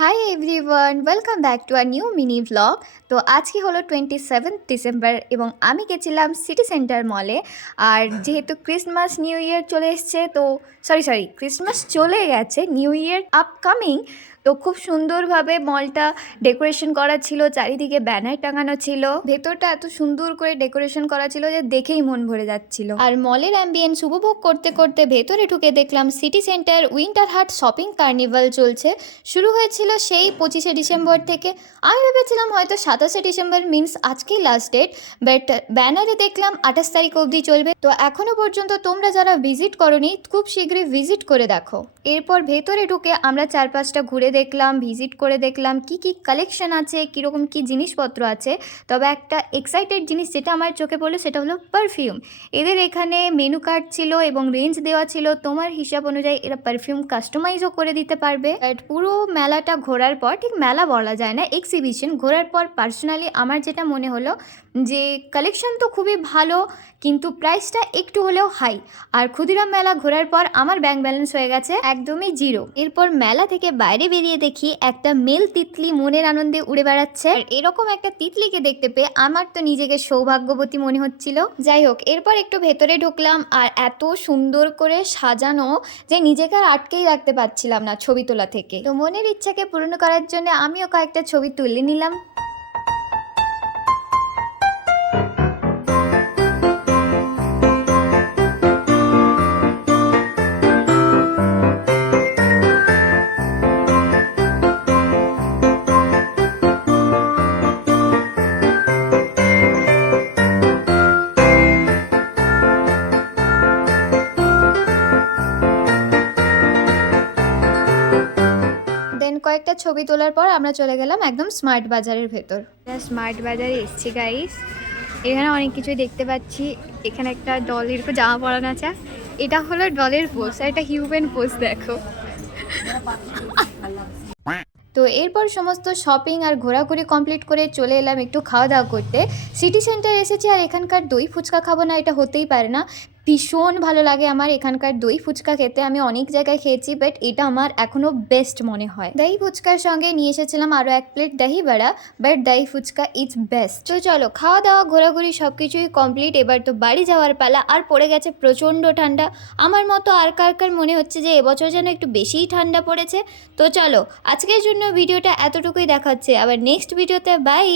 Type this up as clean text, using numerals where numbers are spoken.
Hi everyone, welcome back to a new mini blog. তো আজকে হলো 27 ডিসেম্বর এবং আমি গেছিলাম সিটি সেন্টার মলে। আর যেহেতু ক্রিসমাস নিউ ইয়ার চলে এসছে, তো সরি ক্রিসমাস চলে গেছে, নিউ ইয়ার আপকামিং। তো খুব সুন্দরভাবে মলটা ডেকোরেশন করা ছিল, চারিদিকে ব্যানার টাঙানো ছিল, ভেতরটা এত সুন্দর করে ডেকোরেশন করা ছিল যে দেখেই মন ভরে যাচ্ছিল। আর মলের অ্যাম্বিয়েন্স উপভোগ করতে করতে ভেতরে ঢুকে দেখলাম সিটি সেন্টার উইন্টার হাট শপিং কার্নিভাল চলছে। শুরু হয়েছিল সেই 25শে ডিসেম্বর থেকে। আমি ভেবেছিলাম হয়তো 27শে ডিসেম্বর মিনস আজকেই লাস্ট ডেট, বাট ব্যানারে দেখলাম 28 তারিখ অবধি চলবে। তো এখনও পর্যন্ত তোমরা যারা ভিজিট করোনি খুব শীঘ্রই ভিজিট করে দেখো। এরপর ভেতরে ঢুকে আমরা 4-5টা ঘুরে দেখলাম, ভিজিট করে দেখলাম কি কি কালেকশন আছে, কীরকম কি জিনিসপত্র আছে। তবে একটা এক্সাইটেড জিনিস যেটা আমার চোখে পড়লো সেটা হলো পারফিউম। এদের এখানে মেনু কার্ড ছিল এবং রেঞ্জ দেওয়া ছিল, তোমার হিসাব অনুযায়ী এরা পারফিউম কাস্টমাইজও করে দিতে পারবে। বাট পুরো মেলাটা ঘোরার পর, ঠিক মেলা বলা যায় না, এক্সিবিশন ঘোরার পর পার্সোনালি আমার যেটা মনে হলো যে কালেকশন তো খুবই ভালো, কিন্তু প্রাইসটা একটু হলেও হাই। আর ক্ষুদিরাম মেলা ঘোরার পর আমার ব্যাংক ব্যালেন্স হয়ে গেছে একদমই জিরো। এরপর মেলা থেকে বাইরে বেরিয়ে দেখি একটা মেল তিতলি মনের আনন্দে উড়ে বেড়াচ্ছে। আর এরকম একটা তিতলিকে দেখতে পেয়ে আমার তো নিজেকে সৌভাগ্যবতী মনে হচ্ছিল। যাই হোক, এরপর একটু ভেতরে ঢুকলাম আর এত সুন্দর করে সাজানো যে নিজেকে আর আটকেই রাখতে পারছিলাম না ছবি তোলা থেকে। তো মনের ইচ্ছাকে পূরণ করার জন্য আমিও কয়েকটা ছবি তুলে নিলাম। কয়েকটা ছবি তোলার পর আমরা চলে গেলাম একদম স্মার্ট বাজারের ভেতর। স্মার্ট বাজারে এসছি গাইস। এখানে অনেক কিছুই দেখতে পাচ্ছি। এখানে একটা ডলের উপর জামা পরানো আছে, এটা হলো ডলের পোজ, আর এটা হিউম্যান পোজ দেখো। তো এরপর সমস্ত শপিং আর ঘোরাঘুরি কমপ্লিট করে চলে এলাম একটু খাওয়া দাওয়া করতে। সিটি সেন্টার এসেছি আর এখানকার দই ফুচকা খাবো না এটা হতেই পারে না। ভীষণ ভালো লাগে আমার এখানকার দই ফুচকা খেতে। আমি অনেক জায়গায় খেয়েছি, বাট এটা আমার এখনও বেস্ট মনে হয়। দই ফুচকার সঙ্গে নিয়ে এসেছিলাম আরও 1 প্লেট দহি বড়া, বাট দই ফুচকা ইজ বেস্ট। তো চলো, খাওয়া দাওয়া ঘোরাঘুরি সব কিছুই কমপ্লিট, এবার তো বাড়ি যাওয়ার পালা। আর পড়ে গেছে প্রচণ্ড ঠান্ডা। আমার মতো আর কার মনে হচ্ছে যে এবছর যেন একটু বেশিই ঠান্ডা পড়েছে। তো চলো, আজকের জন্য ভিডিওটা এতটুকুই দেখাচ্ছে, আবার নেক্সট ভিডিওতে বাই।